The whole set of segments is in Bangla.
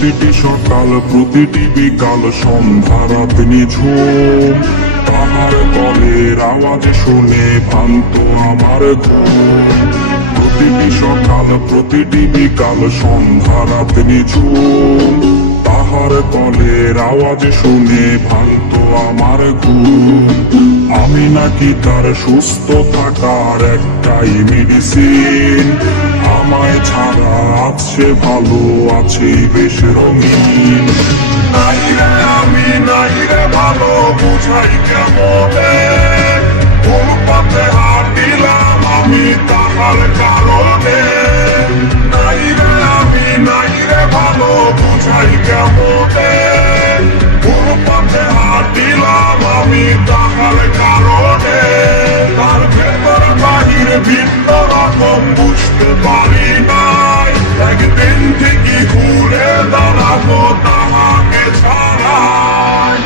প্রতিটি সকাল প্রতিটি বিকাল সন্ধ্যা রাত নিঝুম তাহার কলের আওয়াজ শুনে ভাঙত আমার ঘুম। প্রতিটি সকাল প্রতিটি বিকাল সন্ধ্যা রাত নিঝুম তাহার কলের আওয়াজ শুনে ভাঙত আমার ঘুম। আমি নাকি তার সুস্থ থাকার একটাই মেডিসিন, আমায় ছাড়া আছে ভালো আছে বেশ রঙিন। নাই রে আমি নাই রে ভালো বুঝাই কেমনে, ফুটপাতে হাঁটিলাম আমি তাহার কারণে। নাই রে আমি নাই রে ভালো বুঝাই কেমনে, ফুটপাতে হাঁটিলাম আমি তাহার কারণে। তার ভেতর বাহির ভিন্ন রকম বুঝতে পারি নাই, একদিন ঠিকই ঘুরে দাঁড়াবো তাহাকে ছাড়াই।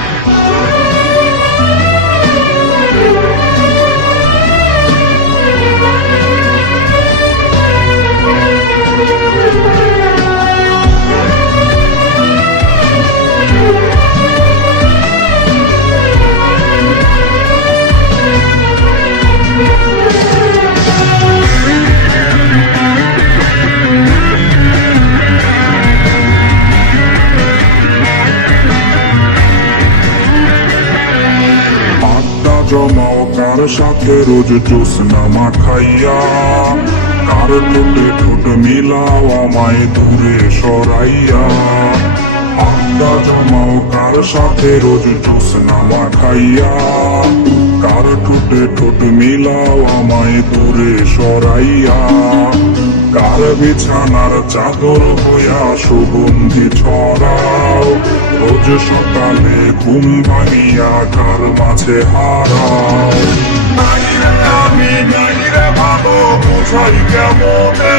জমাও কার সাথে রোজ জোসনা মাখাইয়া, কার ঠোঁটে ঠোঁট মিলাও আমায় দূরে সরাইয়া। আড্ডা জমাও কার সাথে রোজ জোসনা মাখাইয়া, কার ঠোঁটে ঠোঁট মিলাও আমায় দূরে সরাইয়া। কার বিছানার চাদর হইয়া সুগন্ধি ছড়াও, রোজ সকালে ঘুম ভাঙিয়া কার মাঝে হারাও। নাই রে আমি নাই রে ভালো বুঝাই কেমনে,